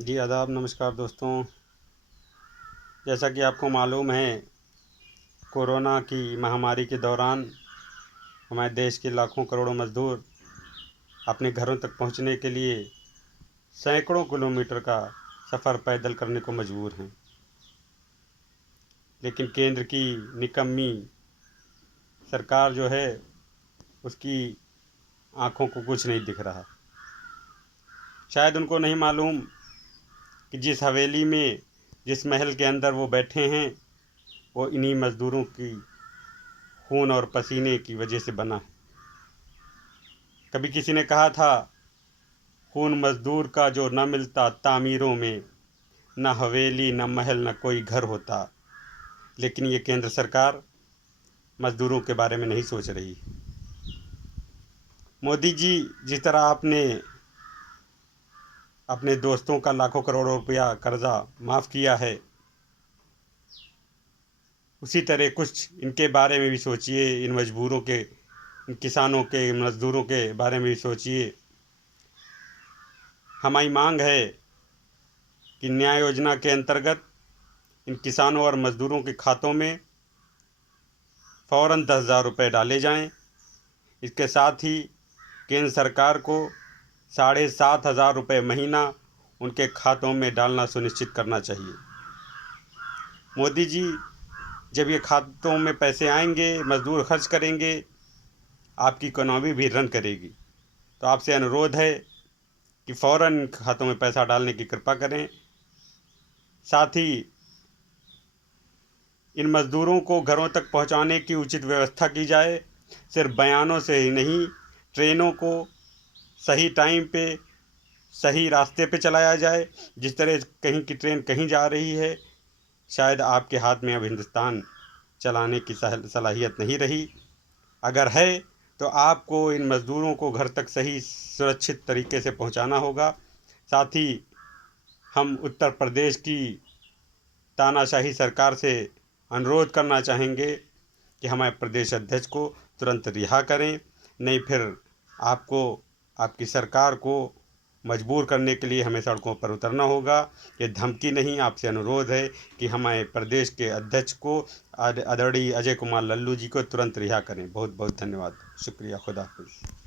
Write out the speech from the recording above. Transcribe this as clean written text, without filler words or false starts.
जी आदाब, नमस्कार दोस्तों। जैसा कि आपको मालूम है, कोरोना की महामारी के दौरान हमारे देश के लाखों करोड़ों मज़दूर अपने घरों तक पहुंचने के लिए सैकड़ों किलोमीटर का सफ़र पैदल करने को मजबूर हैं। लेकिन केंद्र की निकम्मी सरकार जो है, उसकी आंखों को कुछ नहीं दिख रहा। शायद उनको नहीं मालूम कि जिस हवेली में, जिस महल के अंदर वो बैठे हैं, वो इन्हीं मज़दूरों की खून और पसीने की वजह से बना है। कभी किसी ने कहा था, खून मज़दूर का जो न मिलता तामीरों में, न हवेली न महल न कोई घर होता। लेकिन ये केंद्र सरकार मज़दूरों के बारे में नहीं सोच रही। मोदी जी, जिस तरह आपने अपने दोस्तों का लाखों करोड़ों रुपया कर्जा माफ़ किया है, उसी तरह कुछ इनके बारे में भी सोचिए। इन मजबूरों के, इन किसानों के, मज़दूरों के बारे में भी सोचिए। हमारी मांग है कि न्याय योजना के अंतर्गत इन किसानों और मज़दूरों के खातों में फ़ौरन 10,000 रुपये डाले जाएं। इसके साथ ही केंद्र सरकार को 7,500 रुपये महीना उनके खातों में डालना सुनिश्चित करना चाहिए। मोदी जी, जब ये खातों में पैसे आएंगे, मज़दूर खर्च करेंगे, आपकी इकोनॉमी भी रन करेगी। तो आपसे अनुरोध है कि फ़ौरन खातों में पैसा डालने की कृपा करें। साथ ही इन मज़दूरों को घरों तक पहुंचाने की उचित व्यवस्था की जाए। सिर्फ बयानों से ही नहीं, ट्रेनों को सही टाइम पे, सही रास्ते पे चलाया जाए। जिस तरह कहीं की ट्रेन कहीं जा रही है, शायद आपके हाथ में अब हिंदुस्तान चलाने की सलाहियत नहीं रही। अगर है तो आपको इन मज़दूरों को घर तक सही सुरक्षित तरीके से पहुंचाना होगा। साथ ही हम उत्तर प्रदेश की तानाशाही सरकार से अनुरोध करना चाहेंगे कि हमारे प्रदेश अध्यक्ष को तुरंत रिहा करें। नहीं फिर आपको, आपकी सरकार को मजबूर करने के लिए हमें सड़कों पर उतरना होगा। ये धमकी नहीं, आपसे अनुरोध है कि हमारे प्रदेश के अध्यक्ष को, आदरणीय अजय कुमार लल्लू जी को तुरंत रिहा करें। बहुत बहुत धन्यवाद। शुक्रिया। खुदा हाफिज़।